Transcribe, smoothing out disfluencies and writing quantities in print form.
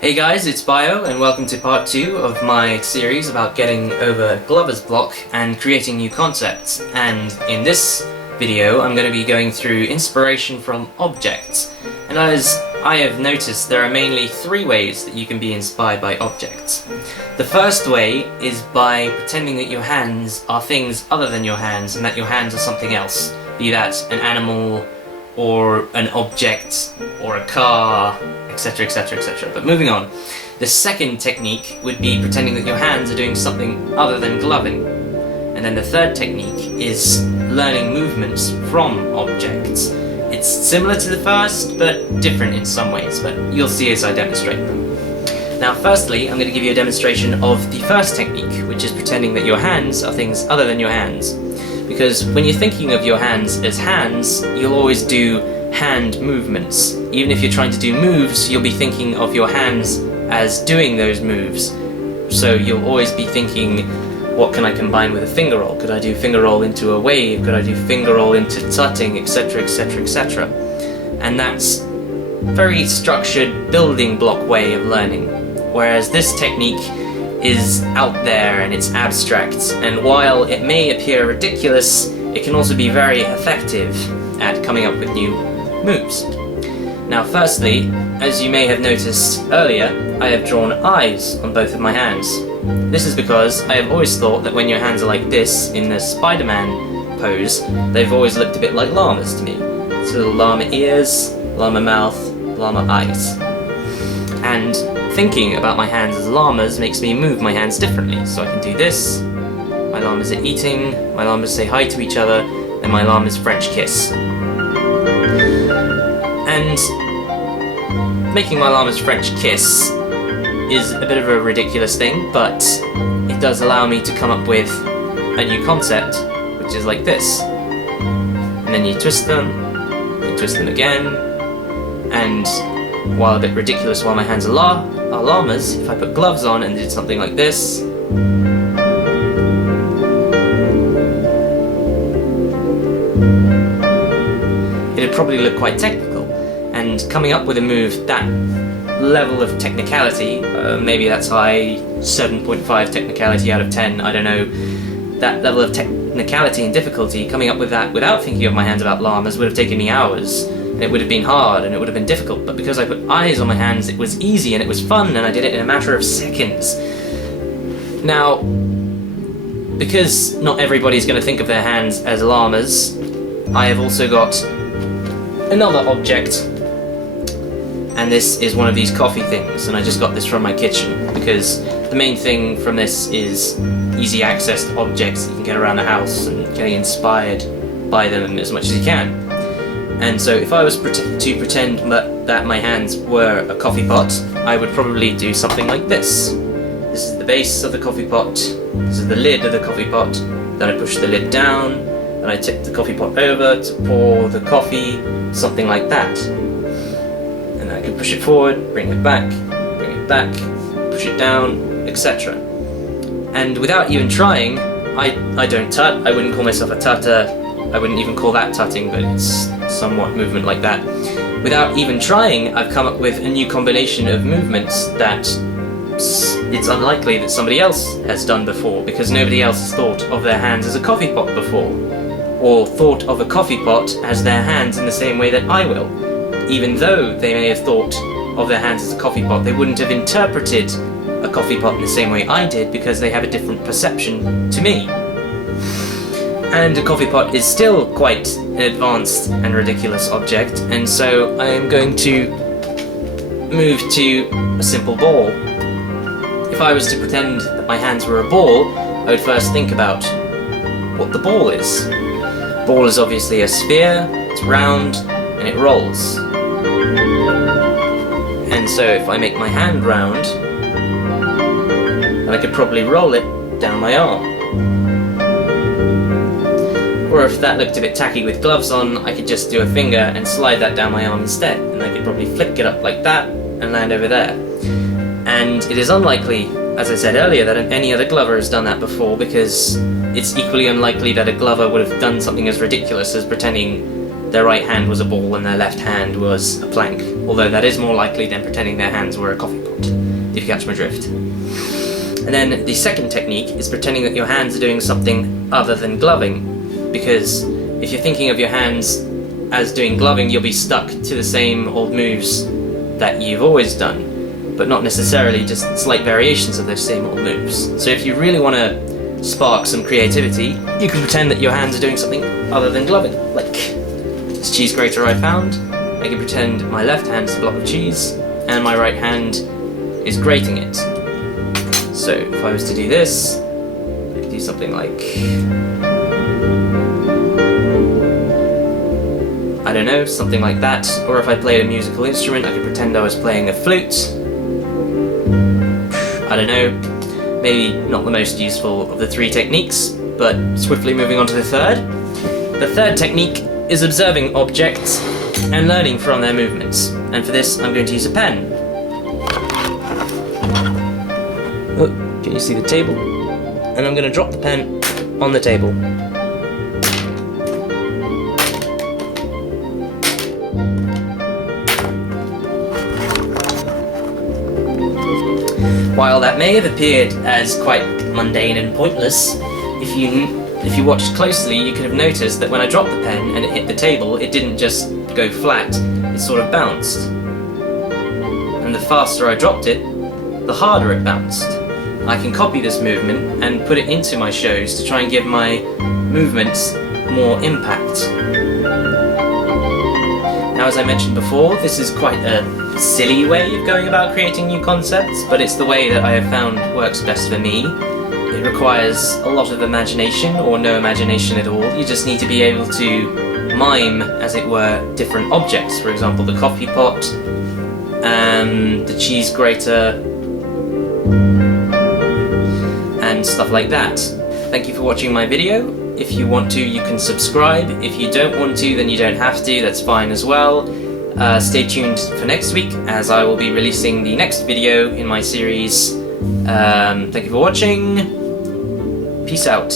Hey guys, it's Bio and welcome to part 2 of my series about getting over Glover's block and creating new concepts. And in this video I'm going to be going through inspiration from objects. And as I have noticed, there are mainly 3 ways that you can be inspired by objects. The first way is by pretending that your hands are things other than your hands and that your hands are something else. Be that an animal, or an object, or a car, etc, etc, etc. But moving on, the second technique would be pretending that your hands are doing something other than gloving. And then the third technique is learning movements from objects. It's similar to the first, but different in some ways, but you'll see as I demonstrate them. Now firstly, I'm going to give you a demonstration of the first technique, which is pretending that your hands are things other than your hands. Because when you're thinking of your hands as hands, you'll always do hand movements. Even if you're trying to do moves, you'll be thinking of your hands as doing those moves. So you'll always be thinking, what can I combine with a finger roll? Could I do finger roll into a wave? Could I do finger roll into tutting, etc, etc, etc. And that's a very structured building block way of learning. Whereas this technique is out there and it's abstract, and while it may appear ridiculous, it can also be very effective at coming up with new moves. Now firstly, as you may have noticed earlier, I have drawn eyes on both of my hands. This is because I have always thought that when your hands are like this, in the Spider-Man pose, they've always looked a bit like llamas to me. So little llama ears, llama mouth, llama eyes. And thinking about my hands as llamas makes me move my hands differently. So I can do this, my llamas are eating, my llamas say hi to each other, and my llama's French kiss. And making my llama's French kiss is a bit of a ridiculous thing, but it does allow me to come up with a new concept, which is like this. And then you twist them again, and while a bit ridiculous while my hands are llamas, if I put gloves on and did something like this, it'd probably look quite technical. And coming up with a move that level of technicality, maybe that's high, 7.5 technicality out of 10, I don't know, that level of technicality and difficulty, coming up with that without thinking of my hands about llamas would have taken me hours. And it would have been hard and it would have been difficult, but because I put eyes on my hands, it was easy and it was fun, and I did it in a matter of seconds. Now, because not everybody's going to think of their hands as llamas, I have also got another object, and this is one of these coffee things, and I just got this from my kitchen, because the main thing from this is easy access to objects that you can get around the house and getting inspired by them as much as you can. And so if I was to pretend that my hands were a coffee pot, I would probably do something like this. This is the base of the coffee pot, this is the lid of the coffee pot, then I push the lid down, then I tip the coffee pot over to pour the coffee, something like that. And I can push it forward, bring it back, push it down, etc. And without even trying, I don't tut, I wouldn't call myself a tutter, I wouldn't even call that tutting, but it's somewhat movement like that. Without even trying, I've come up with a new combination of movements that it's unlikely that somebody else has done before, because nobody else has thought of their hands as a coffee pot before, or thought of a coffee pot as their hands in the same way that I will. Even though they may have thought of their hands as a coffee pot, they wouldn't have interpreted a coffee pot in the same way I did, because they have a different perception to me. And a coffee pot is still quite an advanced and ridiculous object, and so I am going to move to a simple ball. If I was to pretend that my hands were a ball, I would first think about what the ball is. Ball is obviously a sphere, it's round, and it rolls. And so if I make my hand round, then I could probably roll it down my arm. Or if that looked a bit tacky with gloves on, I could just do a finger and slide that down my arm instead, and I could probably flick it up like that and land over there. And it is unlikely as I said earlier, that any other glover has done that before, because it's equally unlikely that a glover would have done something as ridiculous as pretending their right hand was a ball and their left hand was a plank, although that is more likely than pretending their hands were a coffee pot, if you catch my drift. And then the second technique is pretending that your hands are doing something other than gloving, because if you're thinking of your hands as doing gloving, you'll be stuck to the same old moves that you've always done, but not necessarily just slight variations of those same old moves. So if you really want to spark some creativity, you can pretend that your hands are doing something other than gloving, like this cheese grater I found. I can pretend my left hand is a block of cheese and my right hand is grating it. So if I was to do this, I could do something like, I don't know, something like that. Or if I played a musical instrument, I could pretend I was playing a flute. I don't know, maybe not the most useful of the three techniques, but swiftly moving on to the third. The third technique is observing objects and learning from their movements. And for this, I'm going to use a pen. Oh, can you see the table? And I'm going to drop the pen on the table. While that may have appeared as quite mundane and pointless, if you watched closely, you could have noticed that when I dropped the pen and it hit the table, it didn't just go flat, it sort of bounced. And the faster I dropped it, the harder it bounced. I can copy this movement and put it into my shows to try and give my movements more impact. Now, as I mentioned before, this is quite a silly way of going about creating new concepts, but it's the way that I have found works best for me. It requires a lot of imagination, or no imagination at all. You just need to be able to mime, as it were, different objects. For example, the coffee pot, the cheese grater, and stuff like that. Thank you for watching my video. If you want to, you can subscribe. If you don't want to, then you don't have to, that's fine as well. Stay tuned for next week, as I will be releasing the next video in my series. Thank you for watching. Peace out.